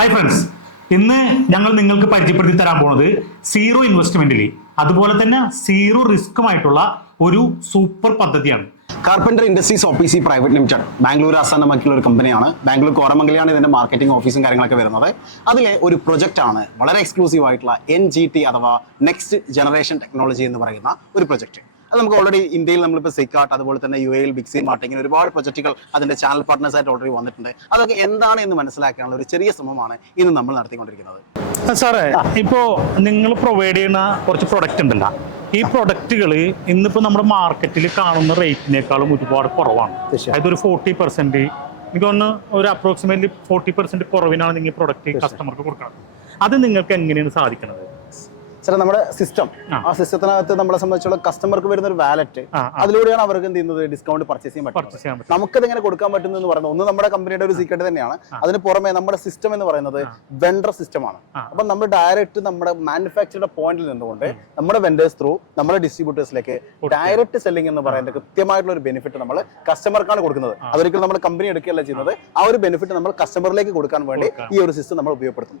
Hi friends ഇന്ന് ഞങ്ങൾ നിങ്ങൾക്ക് പരിചയപ്പെടുത്തി തരാൻ പോകുന്നത് സീറോ ഇൻവെസ്റ്റ്മെന്റിൽ അതുപോലെ തന്നെ സീറോ റിസ്ക്കുമായിട്ടുള്ള ഒരു സൂപ്പർ പദ്ധതിയാണ്. Carpenter industries O P private limited Bangalore ആസ്ഥാനമാക്കിയുള്ള ഒരു കമ്പനിയാണ് ബാംഗ്ലൂർ കോരമംഗലിയാണ് ഇതിന്റെ മാർക്കറ്റിംഗ് ഓഫീസും കാര്യങ്ങളൊക്കെ വരുന്നത്. അതിലെ ഒരു പ്രൊജക്റ്റ് ആണ് വളരെ എക്സ്ക്ലൂസീവ് ആയിട്ടുള്ള എൻ ജി ടി അഥവാ നെക്സ്റ്റ് ജനറേഷൻ ടെക്നോളജി എന്ന് പറയുന്ന ഒരു പ്രൊജക്റ്റ് അത് നമുക്ക് ഓൾറെഡി ഇന്ത്യയിൽ നമ്മളിപ്പോൾ സിക്കാട്ട് അതുപോലെ തന്നെ യു എയിൽ ബിക്സി മാർട്ട് ഇങ്ങനെ ഒരുപാട് പ്രൊജക്റ്റുകൾ അതിന്റെ ചാനൽ പാർട്ട്നേഴ്സ് ആയിട്ട് ഓൾറെഡി വന്നിട്ടുണ്ട്. അതൊക്കെ എന്താണ് എന്ന് മനസ്സിലാക്കാനുള്ള ഒരു ചെറിയ ശ്രമമാണ് ഇന്ന് നമ്മൾ നടത്തിക്കൊണ്ടിരിക്കുന്നത്. സാറേ ഇപ്പോ നിങ്ങൾ പ്രൊവൈഡ് ചെയ്യുന്ന കുറച്ച് പ്രൊഡക്റ്റ് ഉണ്ടല്ലോ. ഈ പ്രൊഡക്റ്റുകൾ ഇന്നിപ്പോ നമ്മുടെ മാർക്കറ്റിൽ കാണുന്ന റേറ്റിനേക്കാളും ഒരുപാട് കുറവാണ്. അതായത് ഒരു ഫോർട്ടി പെർസെന്റ് എനിക്ക് തോന്നുന്നു ഒരു അപ്രോക്സിമേറ്റ്ലി ഫോർട്ടി പെർസെന്റ് കുറവിനാണ് നിങ്ങൾ പ്രൊഡക്റ്റ് കസ്റ്റമർക്ക് കൊടുക്കുന്നത് അത് നിങ്ങൾക്ക് എങ്ങനെയാണ് സാധിക്കുന്നത് സാർ നമ്മുടെ സിസ്റ്റം ആ. സിസ്റ്റത്തിനകത്ത് നമ്മളെ സംബന്ധിച്ചുള്ള കസ്റ്റമർക്ക് വരുന്ന ഒരു വാലറ്റ്. അതിലൂടെയാണ് അവർക്ക് എന്ത് ചെയ്യുന്നത്? ഡിസ്കൗണ്ട് പർച്ചേസ് ചെയ്യാൻ പറ്റും നമുക്കത് എങ്ങനെ കൊടുക്കാൻ പറ്റുന്നു എന്ന് പറയുന്നത് ഒന്ന് നമ്മുടെ കമ്പനിയുടെ ഒരു സീക്രട്ട് തന്നെയാണ്. അതിന് പുറമെ നമ്മുടെ സിസ്റ്റം എന്ന് പറയുന്നത് വെണ്ടർ സിസ്റ്റമാണ് ആണ്. അപ്പൊ നമ്മൾ ഡയറക്റ്റ് നമ്മുടെ മാനുഫാക്ചറുടെ പോയിന്റിൽ നിന്നുകൊണ്ട് നമ്മുടെ വെൻഡേഴ്സ് ത്രൂ നമ്മുടെ ഡിസ്ട്രിബ്യൂട്ടേഴ്സിലേക്ക് ഡയറക്റ്റ് സെല്ലിംഗ് എന്ന് പറയുന്നത് കൃത്യമായിട്ടുള്ള ഒരു ബെനിഫിറ്റ് നമ്മൾ കസ്റ്റമർക്കാണ് കൊടുക്കുന്നത്. അതൊരിക്കലും നമ്മൾ കമ്പനി എടുക്കുകയല്ല ചെയ്യുന്നത്. ആ ഒരു ബെനിഫിറ്റ് നമ്മൾ കസ്റ്റമറിലേക്ക് കൊടുക്കാൻ വേണ്ടി ഈ ഒരു സിസ്റ്റം നമ്മൾ ഉപയോഗപ്പെടുത്തും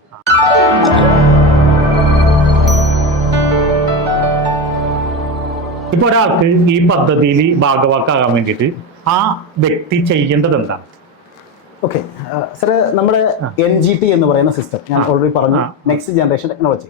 ഇപ്പൊ ഒരാൾക്ക് ഈ പദ്ധതിയിൽ ഭാഗവാക്കാകാൻ വേണ്ടിയിട്ട് ആ വ്യക്തി ചെയ്യേണ്ടത് എന്താണ്? ഓക്കെ സാർ നമ്മുടെ എൻ ജി ടി എന്ന് പറയുന്ന സിസ്റ്റം ഞാൻ ഓൾറെഡി പറഞ്ഞു. Next generation technology.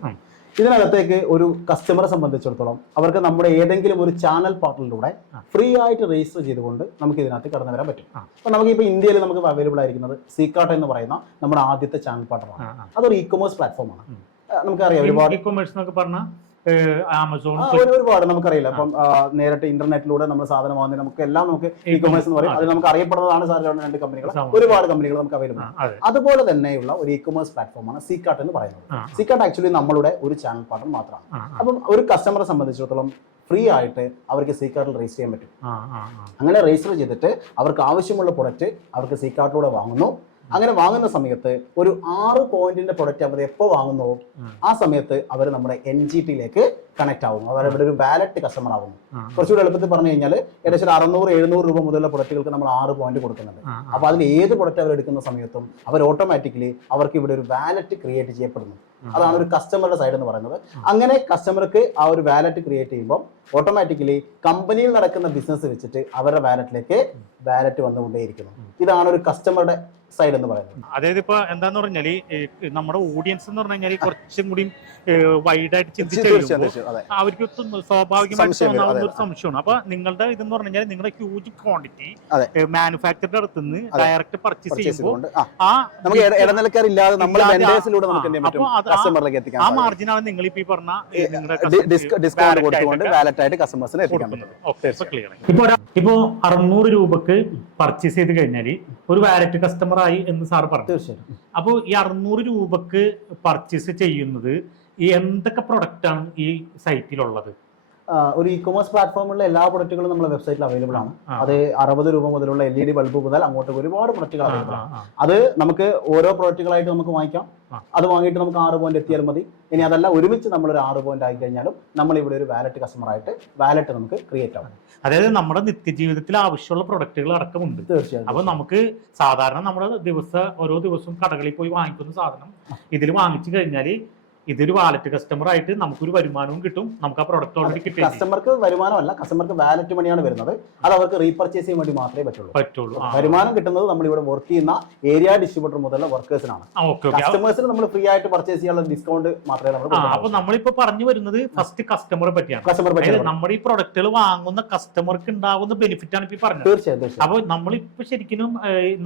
ഇതിനകത്തേക്ക് ഒരു കസ്റ്റമറെ സംബന്ധിച്ചിടത്തോളം അവർക്ക് നമ്മുടെ ഏതെങ്കിലും ഒരു ചാനൽ പാർട്ടിലൂടെ ഫ്രീ ആയിട്ട് രജിസ്റ്റർ ചെയ്തുകൊണ്ട് നമുക്ക് ഇതിനകത്ത് കടന്നു വരാൻ പറ്റും. അപ്പൊ നമുക്ക് ഇപ്പോൾ ഇന്ത്യയിൽ നമുക്ക് അവൈലബിൾ ആയിരിക്കുന്നത് സീക്കാട്ട് എന്ന് പറയുന്ന നമ്മുടെ ആദ്യത്തെ ചാനൽ പാർട്ടറാണ്. അതൊരു ഇ കൊമേഴ്സ് പ്ലാറ്റ്ഫോമാണ് നമുക്കറിയാം ഒരുപാട് ഇ കൊമേഴ്സ് എന്നൊക്കെ പറഞ്ഞാൽ ആമസോൺ ഒരുപാട് നമുക്കറിയില്ല. അപ്പം നേരിട്ട് ഇന്റർനെറ്റിലൂടെ നമ്മൾ സാധനം വാങ്ങുന്നത് നമുക്ക് എല്ലാം നമുക്ക് ഇ കൊമേഴ്സ് എന്ന് പറയും. അത് നമുക്ക് അറിയപ്പെടുന്നതാണ് സാർ രണ്ട് കമ്പനികൾ. ഒരുപാട് കമ്പനികൾ നമുക്ക് അവൈലബിൾ അതുപോലെ തന്നെയുള്ള ഒരു ഇ കൊമേഴ്സ് പ്ലാറ്റ്ഫോമാണ് സീക്കാട്ട് എന്ന് പറയുന്നത്. സീക്കാട്ട് ആക്ച്വലി നമ്മളുടെ ഒരു ചാനൽ പാർട്ണർ മാത്രമാണ്. അപ്പം ഒരു കസ്റ്റമറെ സംബന്ധിച്ചിടത്തോളം ഫ്രീ ആയിട്ട് അവർക്ക് സീക്കാർട്ടിൽ രജിസ്റ്റർ ചെയ്യാൻ പറ്റും. അങ്ങനെ രജിസ്റ്റർ ചെയ്തിട്ട് അവർക്ക് ആവശ്യമുള്ള പ്രൊഡക്റ്റ് അവർക്ക് സീക്കാർട്ടിലൂടെ വാങ്ങുന്നു. അങ്ങനെ വാങ്ങുന്ന സമയത്ത് ഒരു ആറ് പോയിന്റിന്റെ പ്രൊഡക്റ്റ് അവർ എപ്പോ വാങ്ങുന്നോ ആ സമയത്ത് അവർ നമ്മുടെ എൻ ജി ടിയിലേക്ക് കണക്ട് ആവുന്നു അവർ ഇവിടെ ഒരു വാലറ്റ് കസ്റ്റമർ ആവുന്നു കുറച്ചുകൂടി എളുപ്പത്തിൽ പറഞ്ഞു കഴിഞ്ഞാൽ ഏകദേശം ഒരു അറുന്നൂറ് എഴുന്നൂറ് രൂപ മുതലുള്ള പ്രൊഡക്റ്റുകൾക്ക് നമ്മൾ ആറ് പോയിന്റ് കൊടുക്കുന്നുണ്ട്. ആ, ആ. അപ്പൊ അതിൽ ഏത് പ്രൊഡക്റ്റ് അവർ എടുക്കുന്ന സമയത്തും അവർ ഓട്ടോമാറ്റിക്കലി അവർക്ക് ഇവിടെ ഒരു വാലറ്റ് ക്രിയേറ്റ് ചെയ്യപ്പെടുന്നു. അതാണ് ഒരു കസ്റ്റമറുടെ സൈഡ് എന്ന് പറയുന്നത്. അങ്ങനെ കസ്റ്റമർക്ക് ആ ഒരു വാലറ്റ് ക്രിയേറ്റ് ചെയ്യുമ്പോൾ ഓട്ടോമാറ്റിക്കലി കമ്പനിയിൽ നടക്കുന്ന ബിസിനസ് വെച്ചിട്ട് അവരുടെ വാലറ്റിലേക്ക് വാലറ്റ് വന്നുകൊണ്ടേയിരിക്കുന്നു. ഇതാണ് ഒരു കസ്റ്റമറുടെ സൈഡ് എന്ന് പറയുന്നത്. അതായത് ഇപ്പൊ എന്താന്ന് പറഞ്ഞാൽ നമ്മുടെ ഓഡിയൻസ് എന്ന് പറഞ്ഞു കഴിഞ്ഞാൽ കുറച്ചും കൂടി വൈഡ് ആയിട്ട് ചിന്തിച്ച് അവർക്ക് സ്വാഭാവികമായിട്ട് തോന്നാവുന്ന ഒരു സംശയമാണ്. അപ്പൊ നിങ്ങളുടെ ഇതെന്ന് പറഞ്ഞു കഴിഞ്ഞാൽ നിങ്ങളുടെ ഹ്യൂജ് ക്വാണ്ടിറ്റി മാനുഫാക്ചറിന്റെ മാനുഫാക്ചറുടെ അടുത്ത് നിന്ന് ഡയറക്റ്റ് പർച്ചേസ് ചെയ്യുമ്പോൾ ആ. നമുക്ക് ഇടനിലക്കാരില്ലാതെ നമ്മൾ ആ, കസ്റ്റമറിലേക്ക് മാർജിനാണ് നിങ്ങൾ ഇപ്പൊ പറഞ്ഞ ഡിസ്കൗണ്ട് കൊടുത്തുകൊണ്ട് വാലറ്റ് ആയിട്ട് കസ്റ്റമേഴ്സിന് എത്തിക്കാൻ പറ്റും. ഇപ്പൊ ഇപ്പൊ അറുന്നൂറ് രൂപക്ക് പർച്ചേസ് ചെയ്ത് കഴിഞ്ഞാൽ ഒരു വാലറ്റ് കസ്റ്റമർ ആയി എന്ന് സാർ പറഞ്ഞു. തീർച്ചയായിട്ടും. അപ്പോൾ ഈ അറുന്നൂറ് രൂപക്ക് പർച്ചേസ് ചെയ്യുന്നത് ഈ എന്തൊക്കെ പ്രൊഡക്റ്റ് ആണ് ഈ സൈറ്റിലുള്ളത് ഒരു ഇ കൊമേഴ്സ് പ്ലാറ്റ്ഫോമിലുള്ള എല്ലാ പ്രൊഡക്റ്റുകളും നമ്മുടെ വെബ്സൈറ്റിൽ അവൈലബിൾ ആണ്. അത് അറുപത് രൂപ മുതലുള്ള എൽ ഇ ഡി ബൾബ് മുതൽ അങ്ങോട്ട് ഒരുപാട് പ്രൊഡക്റ്റുകൾ അവൈലബിൾ ആണ്. അത് നമുക്ക് ഓരോ പ്രൊഡക്റ്റുകളായിട്ട് നമുക്ക് വാങ്ങിക്കാം. അത് വാങ്ങിയിട്ട് നമുക്ക് ആറ് പോയിന്റ് എത്തിയാൽ മതി. ഇനി അതല്ല ഒരുമിച്ച് നമ്മൾ ഒരു ആറ് പോയിന്റ് ആയി കഴിഞ്ഞാലും നമ്മൾ ഇവിടെ ഒരു വാലറ്റ് കസ്റ്റമർ ആയിട്ട് വാലറ്റ് നമുക്ക് ക്രിയേറ്റ് ആവും. അതായത് നമ്മുടെ നിത്യജീവിതത്തിൽ ആവശ്യമുള്ള പ്രൊഡക്റ്റുകൾ അടക്കമുണ്ട്. തീർച്ചയായും അപ്പൊ നമുക്ക് സാധാരണ നമ്മുടെ ദിവസം ഓരോ ദിവസവും കടകളിൽ പോയി വാങ്ങിക്കുന്ന സാധനം ഇതിൽ വാങ്ങിച്ചു കഴിഞ്ഞാൽ ഇതൊരു വാലറ്റ് കസ്റ്റമർ ആയിട്ട് നമുക്കൊരു വരുമാനവും കിട്ടും. നമുക്ക് ആ പ്രൊഡക്റ്റ് ഓൾറെഡി കിട്ടും. കസ്റ്റമർക്ക് വരുമാനമല്ല കസ്റ്റമർക്ക് വാലറ്റ് മണിയാണ് വരുന്നത്. അത് അവർക്ക് റീപർച്ചേസ് ചെയ്യാൻ വേണ്ടി മാത്രമേ പറ്റുള്ളൂ. പറ്റുള്ളൂ. വരുമാനം കിട്ടുന്നത് നമ്മൾ ഇവിടെ വർക്ക് ചെയ്യുന്ന ഏരിയ ഡിസ്ട്രിബ്യൂട്ടർ മുതലുള്ള വർക്കേഴ്സിനാണ് കസ്റ്റമേഴ്സിന് നമ്മൾ ഫ്രീ ആയിട്ട് പർച്ചേസ് ചെയ്യാനുള്ള ഡിസ്കൗണ്ട് മാത്രമേ നമ്മൾ അപ്പൊ നമ്മളിപ്പോ പറഞ്ഞു വരുന്നത് ഫസ്റ്റ് കസ്റ്റമറെ പറ്റിയാണ്. കസ്റ്റമർ പറ്റി നമ്മുടെ ഈ പ്രൊഡക്റ്റുകൾ വാങ്ങുന്ന കസ്റ്റമർക്ക് ഉണ്ടാകുന്ന ബെനിഫിറ്റ് ആണ് ഇപ്പൊ പറഞ്ഞത്. തീർച്ചയായും അപ്പൊ നമ്മളിപ്പോ ശരിക്കും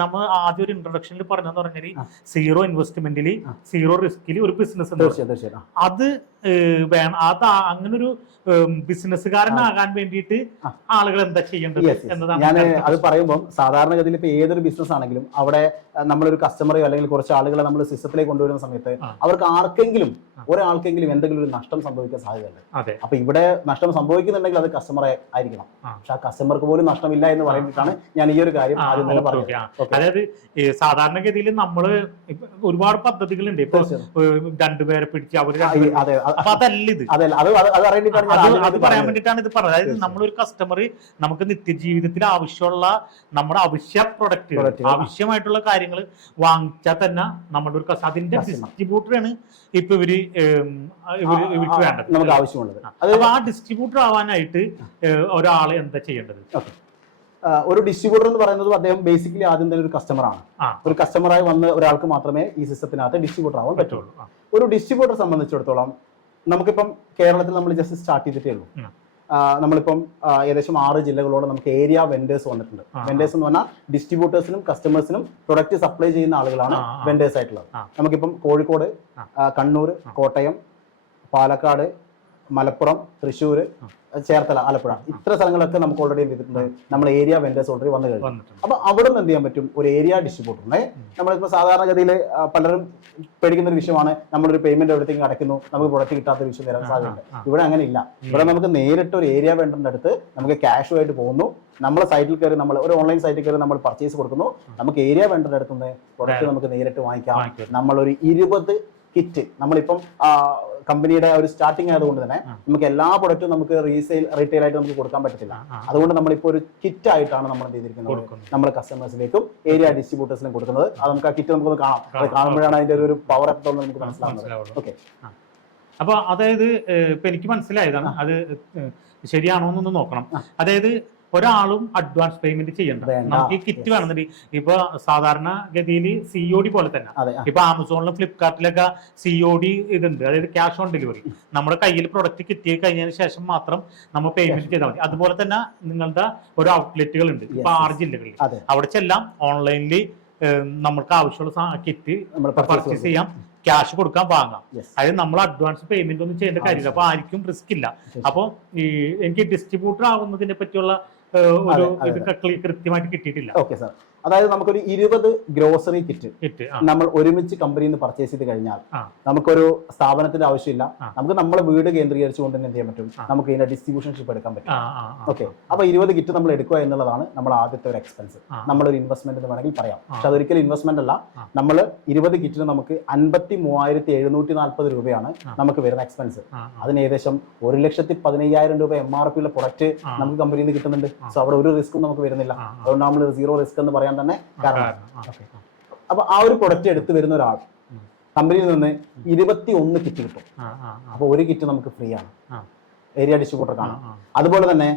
നമ്മൾ ആദ്യം ഒരു ഇൻട്രൊഡക്ഷനിൽ പറഞ്ഞെന്ന് പറഞ്ഞാൽ സീറോ ഇൻവെസ്റ്റ്മെന്റിൽ സീറോ റിസ്കിൽ ഒരു ബിസിനസ് തീർച്ചയായും. അത് വേണം. അത് അങ്ങനൊരു ബിസിനസ്സുകാരനാകാൻ വേണ്ടിയിട്ട് ആളുകൾ എന്താ ചെയ്യേണ്ടത്. എന്നതാണ് ഞാൻ അത് പറയുമ്പോൾ സാധാരണഗതിയിൽ ഇപ്പൊ ഏതൊരു ബിസിനസ് ആണെങ്കിലും അവിടെ നമ്മളൊരു കസ്റ്റമറെയോ അല്ലെങ്കിൽ കുറച്ച് ആളുകളെ നമ്മൾ സിസ്റ്റത്തിലേക്ക് കൊണ്ടുവരുന്ന സമയത്ത് അവർക്ക് ആർക്കെങ്കിലും ഒരാൾക്കെങ്കിലും എന്തെങ്കിലും ഒരു നഷ്ടം സംഭവിക്കാൻ സാധ്യതയുണ്ട്. അപ്പൊ ഇവിടെ നഷ്ടം സംഭവിക്കുന്നുണ്ടെങ്കിൽ അത് കസ്റ്റമറെ ആയിരിക്കണം. പക്ഷെ ആ കസ്റ്റമർക്ക് പോലും നഷ്ടമില്ല എന്ന് പറഞ്ഞിട്ടാണ് ഞാൻ ഈ ഒരു കാര്യം ആദ്യം തന്നെ പറയുന്നത് പറഞ്ഞത്. അതായത് സാധാരണഗതിയിൽ നമ്മൾ ഒരുപാട് പദ്ധതികളുണ്ട്. ഇപ്പൊ രണ്ടുപേരെ പിടിച്ച് അത് അതല്ല ഇത്. അതെ പറയാൻ വേണ്ടിട്ടാണ് വേണ്ടിയിട്ടാണ് ഇത് പറഞ്ഞത്. അതായത്. നമ്മളൊരു കസ്റ്റമർ നമുക്ക് നിത്യജീവിതത്തിൽ ആവശ്യമുള്ള നമ്മുടെ അവശ്യ പ്രൊഡക്റ്റ് ആവശ്യമായിട്ടുള്ള കാര്യങ്ങൾ വാങ്ങിച്ചാൽ തന്നെ നമ്മുടെ ഒരു അതിന്റെ. ഡിസ്ട്രിബ്യൂട്ടറാണ് ഇപ്പൊ ഇവർ ഇവർക്ക് വേണ്ടത്. നമുക്ക് ആവശ്യമുള്ളത്. അപ്പൊ ആ ഡിസ്ട്രിബ്യൂട്ടർ ആവാനായിട്ട് ഒരാൾ ഒരാൾ എന്താ ചെയ്യേണ്ടത്? ഒരു ഡിസ്ട്രിബ്യൂട്ടർ എന്ന് പറയുന്നത് അദ്ദേഹം ബേസിക്കലി ആദ്യം തന്നെ ഒരു കസ്റ്റമറാണ് ആണ്. ഒരു കസ്റ്റമറായി വന്ന ഒരാൾക്ക് മാത്രമേ ഈ സിസ്റ്റത്തിനകത്ത് ഡിസ്ട്രിബ്യൂട്ടർ ആവാൻ പറ്റുള്ളൂ. ഒരു ഡിസ്ട്രിബ്യൂട്ടർ സംബന്ധിച്ചിടത്തോളം നമുക്കിപ്പം കേരളത്തിൽ നമ്മൾ ജസ്റ്റ് സ്റ്റാർട്ട് ചെയ്തിട്ടേ ഉള്ളൂ. നമ്മളിപ്പം ഏകദേശം ആറ് ജില്ലകളോട് നമുക്ക് ഏരിയ വെൻഡേഴ്സ് വന്നിട്ടുണ്ട് വെൻഡേഴ്സ് എന്ന് പറഞ്ഞാൽ ഡിസ്ട്രിബ്യൂട്ടേഴ്സിനും കസ്റ്റമേഴ്സിനും പ്രൊഡക്റ്റ് സപ്ലൈ ചെയ്യുന്ന ആളുകളാണ്. വെൻഡേഴ്സ് ആയിട്ടുള്ളത്. നമുക്കിപ്പം കോഴിക്കോട് കണ്ണൂർ കോട്ടയം പാലക്കാട് മലപ്പുറം തൃശ്ശൂർ ചേർത്തല ആലപ്പുഴ. ഇത്ര സ്ഥലങ്ങളൊക്കെ നമുക്ക് ഓൾറെഡി എന്ത് ചെയ്തിട്ടുണ്ട്? നമ്മുടെ ഏരിയ വെൻഡേഴ്സ് ഓൾറെഡി വന്നു കഴിഞ്ഞു. അപ്പൊ അവിടെ നിന്ന് എന്ത് ചെയ്യാൻ പറ്റും? ഒരു ഏരിയ ഡിസ്ട്രിബ്യൂട്ടറിനെ നമ്മളിപ്പോ സാധാരണഗതിയിൽ പലരും പേടിക്കുന്ന ഒരു വിഷയമാണ്. നമ്മളൊരു പേയ്മെന്റ് എവിടത്തേക്ക് അടയ്ക്കുന്നു. നമുക്ക് പ്രൊഡക്റ്റ് കിട്ടാത്ത ഒരു വിഷയം വരാൻ സാധ്യതയുണ്ട്. ഇവിടെ അങ്ങനെ ഇല്ല ഇവിടെ നമുക്ക് നേരിട്ട് ഒരു ഏരിയ വെണ്ടറിന്റെ അടുത്ത് നമുക്ക് ക്യാഷുമായിട്ട് പോകുന്നു. നമ്മളെ സൈറ്റിൽ കയറി നമ്മൾ ഒരു ഓൺലൈൻ സൈറ്റിൽ കയറി നമ്മൾ പർച്ചേസ് കൊടുക്കുന്നു. നമുക്ക് ഏരിയ വെണ്ടറിന്റെ അടുത്ത് നിന്ന് പ്രൊഡക്റ്റ് നമുക്ക് നേരിട്ട് വാങ്ങിക്കാം. നമ്മളൊരു ഇരുപത് കിറ്റ് നമ്മളിപ്പം കമ്പനിയുടെ ഒരു സ്റ്റാർട്ടിംഗ് ആയതുകൊണ്ട് തന്നെ നമുക്ക് എല്ലാ പ്രൊഡക്റ്റും നമുക്ക് റീസെയിൽ റീറ്റെയിൽ ആയിട്ട് നമുക്ക് കൊടുക്കാൻ പറ്റത്തില്ല. അതുകൊണ്ട് നമ്മളിപ്പോൾ ഒരു കിറ്റ് ആയിട്ടാണ് നമ്മൾ എന്ത് ചെയ്തിരിക്കുന്നത്? നമ്മുടെ നമ്മൾ കസ്റ്റമേഴ്സിലേക്കും ഏരിയ ഡിസ്ട്രിബ്യൂട്ടേഴ്സിനും കൊടുക്കുന്നത്. അത് നമുക്ക് ആ കിറ്റ് നമുക്കൊന്ന് കാണാം. അത് കാണുമ്പോഴാണ് അതിന്റെ ഒരു പവർ എത്രത്തോളം നമുക്ക് മനസ്സിലാവുന്നത്. ഓക്കെ അപ്പൊ അതായത് ഇപ്പൊ എനിക്ക് മനസ്സിലായതാണ്. അത് ശരിയാണോ എന്നൊന്ന് നോക്കണം. അതായത് ഒരാളും അഡ്വാൻസ് പേയ്മെന്റ് ചെയ്യണ്ട. നമുക്ക് ഈ കിറ്റ്. വേണമെന്നുണ്ടെങ്കിൽ ഇപ്പൊ സാധാരണ ഗതിയിൽ സി ഒ ഡി പോലെ തന്നെ. ഇപ്പൊ ആമസോണിലും ഫ്ലിപ്കാർട്ടിലൊക്കെ സി ഒ ഡി ഇതുണ്ട്. അതായത് ക്യാഷ് ഓൺ ഡെലിവറി നമ്മുടെ കയ്യിൽ പ്രൊഡക്റ്റ് കിട്ടി കഴിഞ്ഞതിന് ശേഷം മാത്രം നമ്മൾ പേയ്മെന്റ് ചെയ്താൽ മതി. അതുപോലെ തന്നെ നിങ്ങളുടെ ഒരു ഔട്ട്ലെറ്റുകൾ ഉണ്ട്. ഇപ്പൊ ആറ് ജില്ലകളിൽ അവിടെ ചെല്ലാം ഓൺലൈനിൽ നമ്മൾക്ക് ആവശ്യമുള്ള കിറ്റ് പർച്ചേസ് ചെയ്യാം. ക്യാഷ് കൊടുക്കാൻ വാങ്ങാം. അതായത് നമ്മൾ അഡ്വാൻസ് പേയ്മെന്റ് ഒന്നും ചെയ്യേണ്ട കാര്യമില്ല. അപ്പൊ ആർക്കും റിസ്ക് ഇല്ല. അപ്പോൾ ഈ എനിക്ക് ഡിസ്ട്രിബ്യൂട്ടർ ആവുന്നതിനെ പറ്റിയുള്ള ഒരു ഇത് കൃത്യമായിട്ട് കിട്ടിയിട്ടില്ല. Okay sir. അതായത് നമുക്കൊരു ഇരുപത് ഗ്രോസറി കിറ്റ് നമ്മൾ ഒരുമിച്ച് കമ്പനിയിൽ നിന്ന് പർച്ചേസ് ചെയ്ത് കഴിഞ്ഞാൽ നമുക്കൊരു സ്ഥാപനത്തിന്റെ ആവശ്യമില്ല. നമുക്ക് നമ്മളെ വീട് കേന്ദ്രീകരിച്ചുകൊണ്ട് തന്നെ എന്ത് ചെയ്യാൻ പറ്റും? നമുക്ക് ഇതിന്റെ ഡിസ്ട്രിബ്യൂഷൻഷിപ്പ് എടുക്കാൻ പറ്റും. ഓക്കെ അപ്പൊ ഇരുപത് കിറ്റ് നമ്മൾ എടുക്കുക എന്നുള്ളതാണ് നമ്മൾ ആദ്യത്തെ ഒരു എക്സ്പെൻസ്. നമ്മളൊരു ഇൻവെസ്റ്റ്മെന്റ് എന്ന് വേണമെങ്കിൽ പറയാം. പക്ഷെ അതൊരിക്കലും ഇൻവെസ്റ്റ്മെന്റ് അല്ല. നമ്മൾ ഇരുപത് കിറ്റിന് നമുക്ക് അൻപത്തി മൂവായിരത്തി എഴുന്നൂറ്റി നാൽപ്പത് രൂപയാണ് നമുക്ക് വരുന്ന എക്സ്പെൻസ്. അതിന് ഏകദേശം ഒരു ലക്ഷത്തി പതിനയ്യായിരം രൂപ എം ആർ പി ഉള്ള പ്രൊഡക്റ്റ് നമുക്ക് കമ്പനിയിൽ നിന്ന് കിട്ടുന്നുണ്ട് സോ അവിടെ ഒരു റിസ്ക്കും നമുക്ക് വരുന്നില്ല. അതുകൊണ്ട് നമ്മൾ സീറോ റിസ്ക് എന്ന് പറയാൻ തന്നെ കാരണം. അപ്പൊ ആ ഒരു പ്രൊഡക്റ്റ് എടുത്തു വരുന്ന ഒരാൾ കമ്പനിയിൽ നിന്ന് ഇരുപത്തി ഒന്ന് കിറ്റ് കിട്ടും. ആ, ആ, ആ. അപ്പൊ ഒരു കിറ്റ് നമുക്ക് ഫ്രീ ആണ്. ഏരിയ ഡിസ്ട്രിബ്യൂട്ടർ കാണാം അതുപോലെ തന്നെ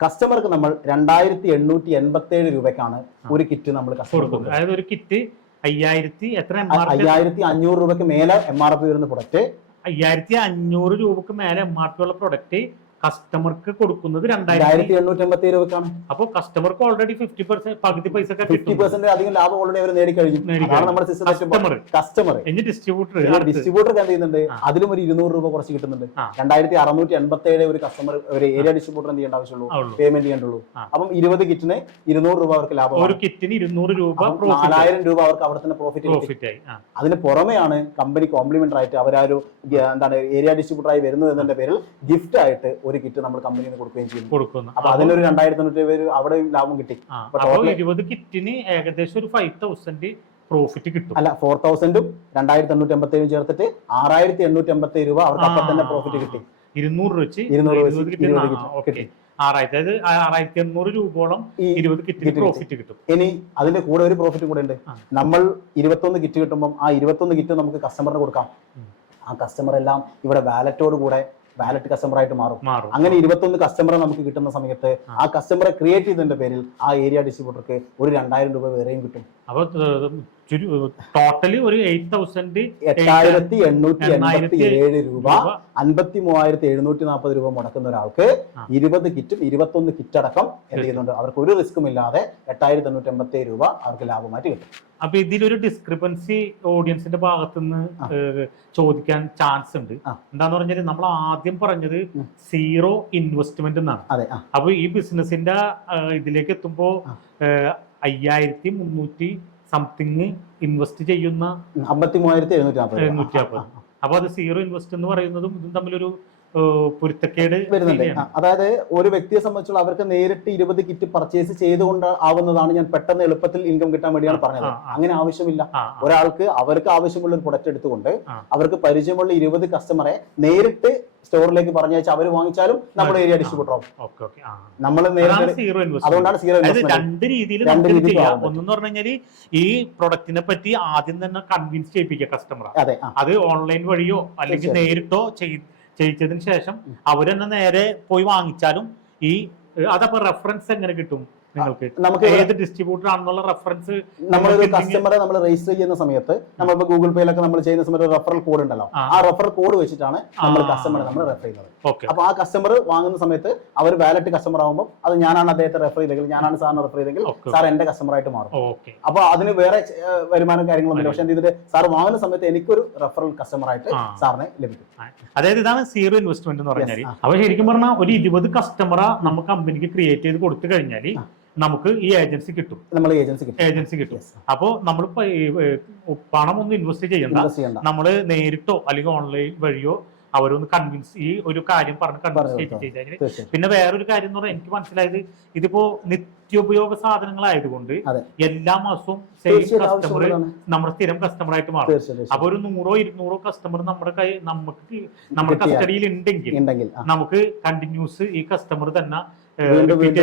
കസ്റ്റമർക്ക് നമ്മൾ രണ്ടായിരത്തി എണ്ണൂറ്റി എൺപത്തി ഏഴ് രൂപയ്ക്കാണ് ഒരു കിറ്റ് നമ്മൾ കസ്റ്റമർ കൊടുക്കുന്നു അതായത് ഒരു കിറ്റ് അയ്യായിരത്തി എത്ര അയ്യായിരത്തി അഞ്ഞൂറ് രൂപയ്ക്ക് മേലെ എം ആർ പി വരുന്ന പ്രൊഡക്റ്റ് അയ്യായിരത്തി അഞ്ഞൂറ് രൂപക്ക് മേലെ എം ആർ പി ഉള്ള പ്രൊഡക്റ്റ് കസ്റ്റമർക്ക് കൊടുക്കുന്നത് രണ്ടായിരത്തി എണ്ണൂറ്റി അമ്പത്തി ഏഴ് രൂപയ്ക്കാണ് അപ്പൊ കസ്റ്റമർക്ക് ഓൾറെഡി ഫിഫ്റ്റി പെർസെന്റ് പകുതി പൈസ ഫിഫ്റ്റി പെർസെന്റ് അധികം ലാഭം ഓൾറെഡി അവർ നേടിക്കഴിഞ്ഞു നമ്മുടെ കസ്റ്റമർ കസ്റ്റമർ ഡിസ്ട്രിബ്യൂട്ടർ ഡിസ്ട്രിബ്യൂട്ടർ എന്ത് ചെയ്യുന്നുണ്ട്? അതിലും ഒരു ഇരുന്നൂറ് രൂപ കുറച്ച് കിട്ടുന്നുണ്ട്. രണ്ടായിരത്തി അറുന്നൂറ്റി എൺപത്തി ഏഴ് ഒരു കസ്റ്റമർ ഒരു ഏരിയ ഡിസ്ട്രിബ്യൂട്ടർ എന്ത് ചെയ്യേണ്ട ആവശ്യമുള്ളൂ? പേയ്മെന്റ് ചെയ്യേണ്ടുള്ളൂ. അപ്പം ഇരുപത് കിറ്റിന് ഇരുന്നൂറ് രൂപ അവർക്ക് ലാഭം ഒരു കിറ്റിന് ഇരുന്നൂറ് രൂപ നാലായിരം രൂപ അവർക്ക് അവിടെ തന്നെ പ്രോഫിറ്റ് അതിന് പുറമെയാണ് കമ്പനി കോംപ്ലിമെന്റ് ആയിട്ട് അവർ ആ ഒരു എന്താണ് ഏരിയ ഡിസ്ട്രിബ്യൂട്ടർ ആയി വരുന്നു എന്നതിന്റെ പേരിൽ ഗിഫ്റ്റ് ആയിട്ട് ഒരു കിറ്റ് നമ്മൾ കമ്പനിയിൽ നിന്ന് കൊടുക്കുകയും ചെയ്യും കൊടുക്കുന്നു. അപ്പൊ അതിനൊരു രണ്ടായിരത്തി തൊണ്ണൂറ്റി രൂപ അവിടെ ലാഭം കിട്ടി. ഇരുപത് കിറ്റിന് ഏകദേശം ഒരു ഫൈവ് തൗസൻഡ് പ്രോഫിറ്റ് കിട്ടും. അല്ല ഫോർ തൗസൻഡും രണ്ടായിരത്തി എണ്ണൂറ്റി എൺപത്തി ഏഴും ചേർത്തിട്ട് ആറായിരത്തി എണ്ണൂറ്റി എൺപത്തി രൂപ അവർക്ക് അപ്പൊ തന്നെ പ്രോഫിറ്റ് കിട്ടി. ഇരുന്നൂറ് വെച്ച് ഇരുന്നൂറ്. ആറായിരത്തി ആറായിരത്തി എണ്ണൂറ് രൂപയോളം ഇരുപത് കിറ്റിന് പ്രോഫിറ്റ് കിട്ടും. ഇനി അതിന്റെ കൂടെ ഒരു പ്രോഫിറ്റ് കൂടെ ഉണ്ട്. നമ്മൾ ഇരുപത്തൊന്ന് കിറ്റ് കിട്ടുമ്പോൾ ആ ഇരുപത്തൊന്ന് കിറ്റ് നമുക്ക് കസ്റ്റമറിന് കൊടുക്കാം. ആ കസ്റ്റമർ എല്ലാം ഇവിടെ വാലറ്റോട് കൂടെ വാലറ്റ് കസ്റ്റമർ ആയിട്ട് മാറും. അങ്ങനെ ഇരുപത്തൊന്ന് കസ്റ്റമറെ നമുക്ക് കിട്ടുന്ന സമയത്ത് ആ. ആ കസ്റ്റമറെ ക്രിയേറ്റ് ചെയ്തതിന്റെ പേരിൽ ആ ഏരിയ ഡിസ്ട്രിബ്യൂട്ടർക്ക് ഒരു രണ്ടായിരം രൂപ വേറെയും കിട്ടും. അപ്പൊ ടോട്ടലി ഒരു എയ്റ്റ് തൗസൻഡ് എട്ടായിരത്തി എണ്ണൂറ്റി എൺപത്തി ഏഴ് രൂപ അൻപത്തി മൂവായിരത്തി എഴുന്നൂറ്റി നാൽപ്പത് രൂപ മുടക്കുന്ന ഒരാൾക്ക്. ഇരുപത് കിറ്റും ഇരുപത്തൊന്ന് കിറ്റ് അടക്കം എന്ത് ചെയ്യുന്നുണ്ട് അവർക്ക് ഒരു റിസ്ക്കും ഇല്ലാതെ എട്ടായിരത്തി എണ്ണൂറ്റി എൺപത്തി ഏഴ് രൂപ അവർക്ക് ലാഭമായിട്ട് കിട്ടും അപ്പൊ ഇതിലൊരു ഡിസ്ക്രിപ്പൻസി ഓഡിയൻസിന്റെ ഭാഗത്തുനിന്ന്. ചോദിക്കാൻ ചാൻസ് ഉണ്ട്. എന്താന്ന് പറഞ്ഞാൽ നമ്മൾ ആദ്യം പറഞ്ഞത് സീറോ ഇൻവെസ്റ്റ്മെന്റ് എന്നാണ് അതെ അപ്പൊ ഈ ബിസിനസിന്റെ ഇതിലേക്ക് എത്തുമ്പോ. അയ്യായിരത്തി മുന്നൂറ്റി സംതിങ് ഇൻവെസ്റ്റ് ചെയ്യുന്ന അമ്പത്തി മൂവായിരത്തി എഴുന്നൂറ്റി നൂറ്റി നാൽപ്പത് നാൽപ്പത് അപ്പൊ അത് സീറോ ഇൻവെസ്റ്റ് എന്ന് പറയുന്നതും ഇതും തമ്മിലൊരു പൊരുത്തക്കേട് വരുന്നുണ്ട് അതായത് ഒരു വ്യക്തിയെ സംബന്ധിച്ചുള്ള അവർക്ക് നേരിട്ട് ഇരുപത് കിറ്റ് പർച്ചേസ് ചെയ്തുകൊണ്ട് ആവുന്നതാണ് ഞാൻ പെട്ടെന്ന് എളുപ്പത്തിൽ ഇൻകം കിട്ടാൻ വേണ്ടിയാണ് പറഞ്ഞത്. അങ്ങനെ ആവശ്യമില്ല. ഒരാൾക്ക് അവർക്ക് ആവശ്യമുള്ള ഒരു പ്രൊഡക്റ്റ് എടുത്തുകൊണ്ട്. അവർക്ക് പരിചയമുള്ള ഇരുപത് കസ്റ്റമറെ നേരിട്ട് സ്റ്റോറിലേക്ക് പറഞ്ഞയച്ച് അവർ വാങ്ങിച്ചാലും നമ്മുടെ ഏരിയ ഡിസ്ട്രിബ്യൂട്ടർ ആവും. നമ്മൾ അതുകൊണ്ടാണ് സീറോ രണ്ട് രീതിയിൽ ഒന്നെന്ന് പറഞ്ഞു കഴിഞ്ഞാൽ ഈ പ്രൊഡക്റ്റിനെ പറ്റി ആദ്യം തന്നെ കൺവിൻസ് ചെയ്യിപ്പിക്കുക കസ്റ്റമറെ അതെ അത് ഓൺലൈൻ വഴിയോ അല്ലെങ്കിൽ നേരിട്ടോ ചെയ്യിച്ചതിന് ശേഷം അവരെന്നെ നേരെ പോയി വാങ്ങിച്ചാലും ഈ അതപ്പോ റെഫറൻസ് എങ്ങനെ കിട്ടും? നിങ്ങൾക്ക് നമുക്ക് ഏത് ഡിസ്ട്രിബ്യൂട്ടർ ആണെന്നുള്ള റെഫറൻസ് നമ്മളൊരു കസ്റ്റമറെ നമ്മൾ രജിസ്റ്റർ ചെയ്യുന്ന സമയത്ത് നമ്മളിപ്പോ ഗൂഗിൾ പേയിലൊക്കെ നമ്മൾ ചെയ്യുന്ന സമയത്ത് റെഫറൽ കോഡ് ഉണ്ടല്ലോ. ആ. റെഫറൽ കോഡ് വെച്ചിട്ടാണ് നമ്മൾ കസ്റ്റമറെ നമ്മൾ റെഫർ ചെയ്യുന്നത്. അപ്പൊ ആ കസ്റ്റമർ വാങ്ങുന്ന സമയത്ത് അവർ വാലറ്റ് കസ്റ്റമർ ആകുമ്പോൾ അത് ഞാനാണ് അദ്ദേഹത്തെ റെഫർ ചെയ്തെങ്കിൽ ഞാനാണ് സാറിന് റെഫർ ചെയ്തെങ്കിൽ സാർ എന്റെ കസ്റ്റമർ ആയിട്ട് മാറും. അപ്പൊ അതിന് വേറെ വരുമാനം കാര്യങ്ങളൊന്നുമില്ല പക്ഷെ ചെയ്തിട്ട് സാർ വാങ്ങുന്ന സമയത്ത് എനിക്കൊരു റെഫറൽ കസ്റ്റമർ ആയിട്ട് ആ. സാറിന് ലഭിക്കും. അതായത് ഇതാണ് സീറോ ഇൻവെസ്റ്റ്മെന്റ് എന്ന് പറഞ്ഞാൽ അപ്പൊ ശരിക്കും പറഞ്ഞാൽ ഒരു ഇരുപത് കസ്റ്റമറ നമുക്ക് കമ്പനിക്ക് ക്രിയേറ്റ് ചെയ്ത് കൊടുത്തു കഴിഞ്ഞാൽ. നമുക്ക് ഈ ഏജൻസി കിട്ടും. നമ്മൾ ഏജൻസി കിട്ടും. ഏജൻസി കിട്ടും. അപ്പോൾ നമ്മൾ പണം ഒന്ന് ഇൻവെസ്റ്റ് ചെയ്യണ്ട. നമ്മൾ നമ്മൾ നേരിട്ടോ അല്ലെങ്കിൽ ഓൺലൈൻ വഴിയോ അവരൊന്ന് കൺവിൻസ് ഈ ഒരു കാര്യം പറഞ്ഞ് കൺവിൻസ് ചെയ്യിപ്പിച്ച് കഴിഞ്ഞാൽ പിന്നെ വേറൊരു കാര്യം എന്ന് പറഞ്ഞാൽ എനിക്ക് മനസ്സിലായത് ഇതിപ്പോ നിത്യോപയോഗ സാധനങ്ങളായതുകൊണ്ട് ആയതുകൊണ്ട് എല്ലാ മാസവും സെയിം കസ്റ്റമർ നമ്മുടെ സ്ഥിരം കസ്റ്റമർ ആയിട്ട് മാറും. അപ്പൊ ഒരു നൂറോ ഇരുന്നൂറോ കസ്റ്റമർ നമ്മുടെ കൈ നമുക്ക് നമ്മുടെ. കസ്റ്റഡിയിൽ ഉണ്ടെങ്കിൽ നമുക്ക് കണ്ടിന്യൂസ് ഈ കസ്റ്റമർ തന്നെ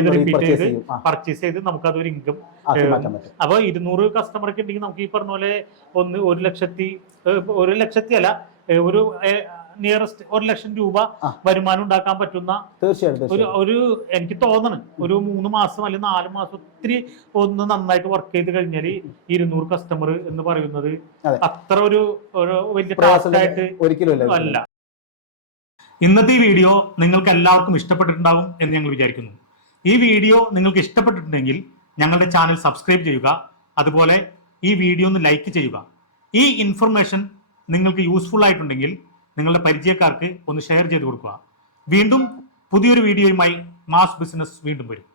റിപ്പീറ്റ് ചെയ്ത് പർച്ചേസ് ചെയ്ത് നമുക്ക് അതൊരു ഇൻകം അപ്പൊ ഇരുന്നൂറ് കസ്റ്റമർ ഒക്കെ ഉണ്ടെങ്കിൽ നമുക്ക് ഈ പറഞ്ഞ പോലെ ഒന്ന് ഒരു ലക്ഷത്തി ഒരു ലക്ഷത്തി അല്ല ഒരു നിയറസ്റ്റ് ഒരു ലക്ഷം രൂപ വരുമാനം ഉണ്ടാക്കാൻ പറ്റുന്ന ഒരു ഒരു എനിക്ക് തോന്നണ് ഒരു മൂന്ന് മാസം അല്ലെങ്കിൽ നാല് മാസം ഒത്തിരി ഒന്ന് നന്നായിട്ട് വർക്ക് ചെയ്ത് കഴിഞ്ഞാൽ ഇരുന്നൂറ് കസ്റ്റമർ എന്ന് പറയുന്നത് അത്ര ഒരു വലിയ ടാസ്ക് ആയിട്ട് അല്ല. ഇന്നത്തെ ഈ വീഡിയോ നിങ്ങൾക്ക് എല്ലാവർക്കും ഇഷ്ടപ്പെട്ടിട്ടുണ്ടാവും എന്ന് ഞങ്ങൾ വിചാരിക്കുന്നു. ഈ വീഡിയോ നിങ്ങൾക്ക് ഇഷ്ടപ്പെട്ടിട്ടുണ്ടെങ്കിൽ ഞങ്ങളുടെ ചാനൽ സബ്സ്ക്രൈബ് ചെയ്യുക അതുപോലെ ഈ വീഡിയോ ഒന്ന് ലൈക്ക് ചെയ്യുക. ഈ ഇൻഫർമേഷൻ നിങ്ങൾക്ക് യൂസ്ഫുൾ ആയിട്ടുണ്ടെങ്കിൽ നിങ്ങളുടെ പരിചയക്കാർക്ക് ഒന്ന് ഷെയർ ചെയ്ത് കൊടുക്കുക. വീണ്ടും പുതിയൊരു വീഡിയോയുമായി മാസ് ബിസിനസ് വീണ്ടും വരും.